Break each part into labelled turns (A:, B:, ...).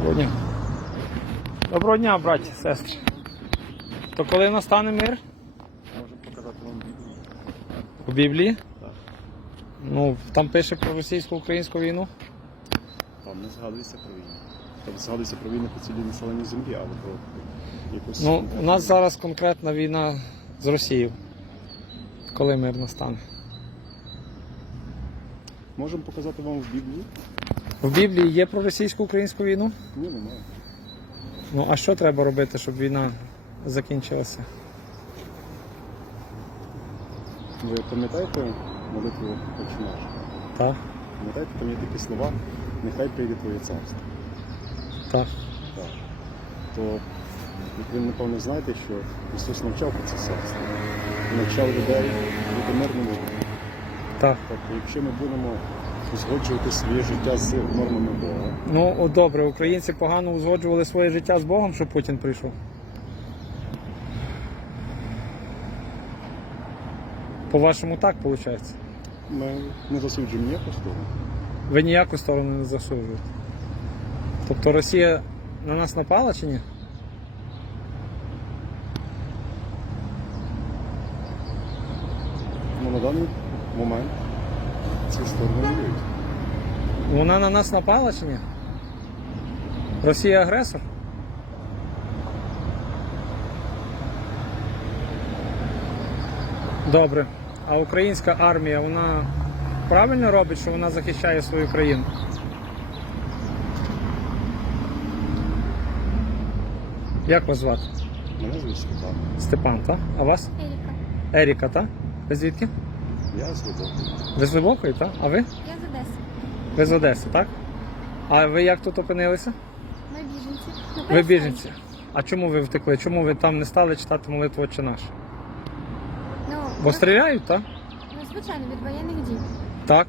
A: Доброго дня. Доброго дня, браті, сестри. То коли настане мир
B: Можу показати вам відео.
A: у Біблії?
B: Так.
A: Ну, там пише про російсько-українську війну.
B: Там не згадується про війну. Там згадується про війну по цілій населеній землі, але про якусь.
A: Ну, у нас зараз конкретна війна з Росією. Коли мир настане?
B: Можемо показати вам в Біблії?
A: В Біблії є про російсько-українську війну?
B: Ні, немає.
A: Ну, а що треба робити, щоб війна закінчилася?
B: Ви пам'ятаєте молитву «Отче наш»?
A: Так,
B: Пам'ятаєте, там є такі слова, нехай прийде Твоє царство.
A: так.
B: Так. То як ви напевно знаєте, що Ісус навчав про це царство. Навчав людей бути мирними.
A: Так.
B: Тобто, якщо ми будемо узгоджувати своє життя з нормами Бога,
A: Ну, от добре, українці погано узгоджували своє життя з Богом, щоб Путін прийшов. По-вашому так виходить?
B: ми не засуджуємо ніяку сторону.
A: Ви ніяку сторону не засуджуєте. Тобто Росія на нас напала чи ні?
B: Ну, на даний момент ці сторони воюють.
A: Вона на нас напала чи ні? Росія агресор? Добре. А українська армія, вона правильно робить, що вона захищає свою країну? Як вас звати?
B: Мене звуть Степан.
A: Степан, так? А вас?
C: Еріка.
A: Еріка, так? Ви звідки?
B: Я з Глибокої.
A: Ви з Глибокої, так? А ви?
C: Я з Одеси.
A: Ви з Одеси, так? А ви як тут опинилися?
C: Ми біженці. Ну,
A: Ви біженці. А чому ви втекли? Чому ви там не стали читати молитву «Отче наш?
C: Ну,
A: Бо
C: ми-
A: стріляють, так?
C: Ну, звичайно, від воєнних дій.
A: Так.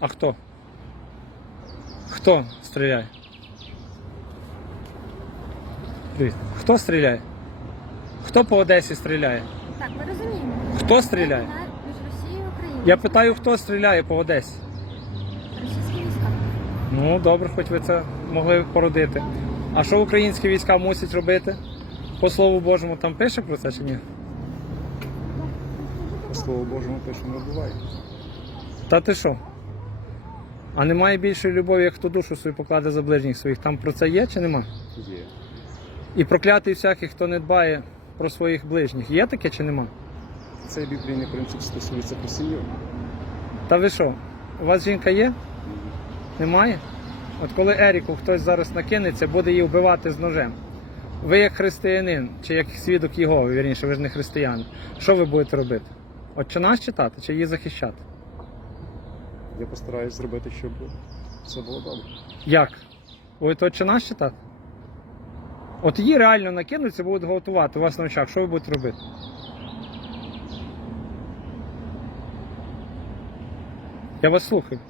A: А хто? Хто стріляє? Привіт. Хто стріляє? Хто по Одесі стріляє?
C: Так, ми розуміємо.
A: Хто стріляє?
C: Війна між.
A: Я питаю, хто стріляє по Одесі?
C: Російські війська.
A: Ну, добре, хоч ви це могли породити. А що українські війська мусять робити? По слову Божому, там пише про це чи ні?
B: По слову Божому що не буває.
A: Та ти що? А немає більшої любові, як хто душу свою покладе за ближніх своїх. Там про це є чи нема?
B: Є.
A: І проклятий всякий, хто не дбає про своїх ближніх. Є таке чи нема?
B: Цей біблійний принцип стосується сім'ю.
A: Та ви що? У вас жінка є? Немає? От коли Еріку хтось зараз накинеться, буде її вбивати з ножем. Ви як християнин, чи як свідок Єгови, вірніше, ви ж не християни. Що ви будете робити? От чи нас читати, чи її захищати?
B: Я постараюсь зробити, щоб все було добре.
A: Як? Будете от чи нас читати? От її реально накинуться, будуть готувати у вас на очах. Що ви будете робити? Я вас слухаю.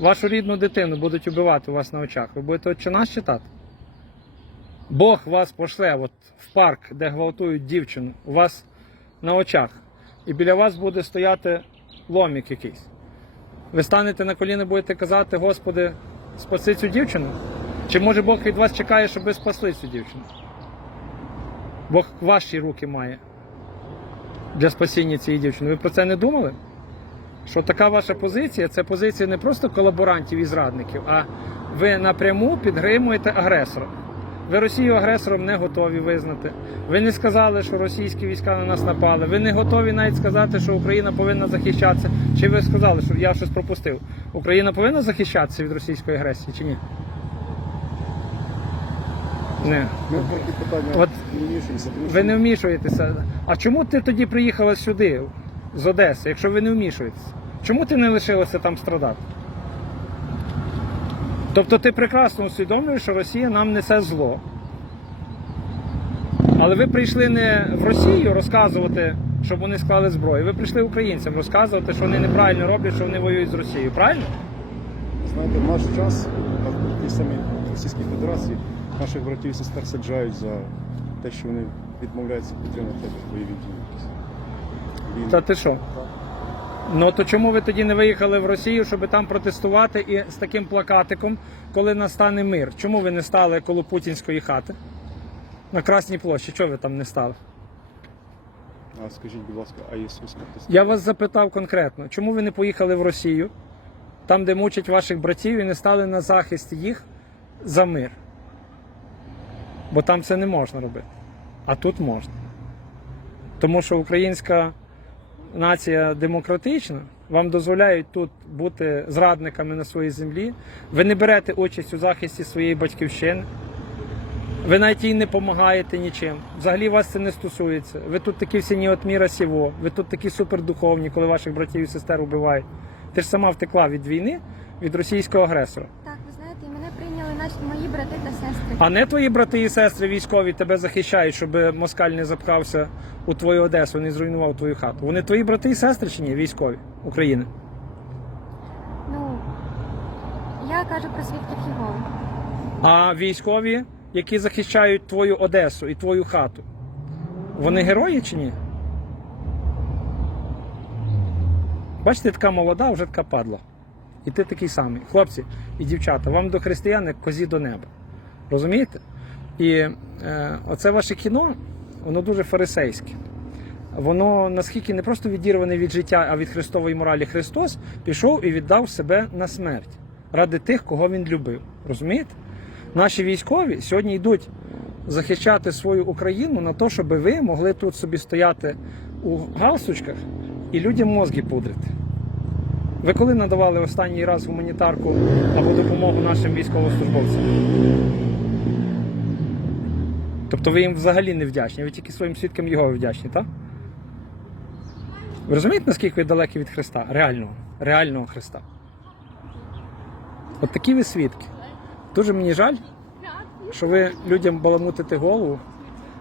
A: Вашу рідну дитину будуть убивати у вас на очах. Ви будете от чи нас читати? Бог вас пошле от в парк, де гвалтують дівчину, у вас на очах. І біля вас буде стояти ломік якийсь. Ви станете на коліна, будете казати, Господи, спаси цю дівчину? Чи може Бог від вас чекає, щоб ви спасли цю дівчину? Бог ваші руки має для спасіння цієї дівчини. Ви про це не думали? Що така ваша позиція це позиція не просто колаборантів і зрадників, а ви напряму підгримуєте агресора. Ви Росію агресором не готові визнати. Ви не сказали, що російські війська на нас напали. Ви не готові навіть сказати, що Україна повинна захищатися. Чи ви сказали, що я щось пропустив? Україна повинна захищатися від російської агресії чи ні? Не.
B: Питання
A: От Ви не вмішуєтеся. А чому ти тоді приїхала сюди, з Одеси, якщо ви не вмішуєтеся? Чому ти не лишилася там страдати? Тобто ти прекрасно усвідомлюєш, що Росія нам несе зло. Але ви прийшли не в Росію розказувати, щоб вони склали зброю. Ви прийшли українцям розказувати, що вони неправильно роблять, що вони воюють з Росією. Правильно?
B: знаєте, в наш час тій самій Російській Федерації наших братів і сестер саджають за те, що вони відмовляються підтримувати бойові дії.
A: Та ти що? Ну то чому ви тоді не виїхали в Росію, щоб там протестувати і з таким плакатиком коли настане мир, чому ви не стали коло путінської хати? На Красній площі, чого ви там не стали?
B: А скажіть, будь ласка, а є список?
A: Я вас запитав конкретно, чому ви не поїхали в Росію, там, де мучать ваших братів, і не стали на захист їх за мир? Бо там це не можна робити. А тут можна. Тому що українська нація демократична, вам дозволяють тут бути зрадниками на своїй землі. Ви не берете участь у захисті своєї батьківщини. Ви навіть їй не допомагаєте нічим. Взагалі вас це не стосується. Ви тут такі всі ні от міра сіво, ви тут такі супердуховні, коли ваших братів і сестер убивають. Ти ж сама втекла від війни, від російського агресора.
C: Так, ви знаєте, і мене прийняли наші мої брати та сестри.
A: А не твої брати і сестри військові тебе захищають, щоб москаль не запхався у твою Одесу, не зруйнував твою хату. Вони твої брати і сестри чи ні? Військові України.
C: Ну, я кажу про свідків Єгови.
A: А військові, які захищають твою Одесу і твою хату, вони герої чи ні? Бачите, така молода, вже така падла. І ти такий самий. Хлопці і дівчата, вам до християн як козі до неба. Розумієте? І е, оце ваше кіно, воно дуже фарисейське. Воно наскільки не просто відірване від життя, а від Христової моралі Христос пішов і віддав себе на смерть ради тих, кого він любив. Розумієте? Наші військові сьогодні йдуть захищати свою Україну на те, щоб ви могли тут собі стояти у галстучках і людям мозги пудрити. Ви коли надавали останній раз гуманітарку або допомогу нашим військовослужбовцям? Тобто ви їм взагалі не вдячні, ви тільки своїм свідкам його вдячні, так? Ви розумієте, наскільки ви далекі від Христа? Реального, реального Христа. От такі ви свідки. Дуже мені жаль, що ви людям баламутите голову,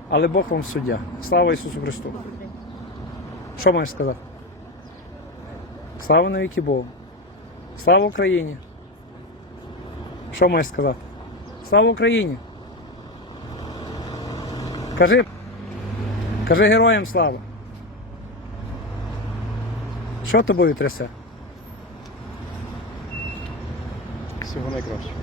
A: але Бог вам суддя. Слава Ісусу Христу. Що маєш сказати? Слава навіки Богу. Слава Україні. Що маєш сказати? Слава Україні. Кажи. Кажи героям слава. Що тобою трясе?
B: Всього найкращого.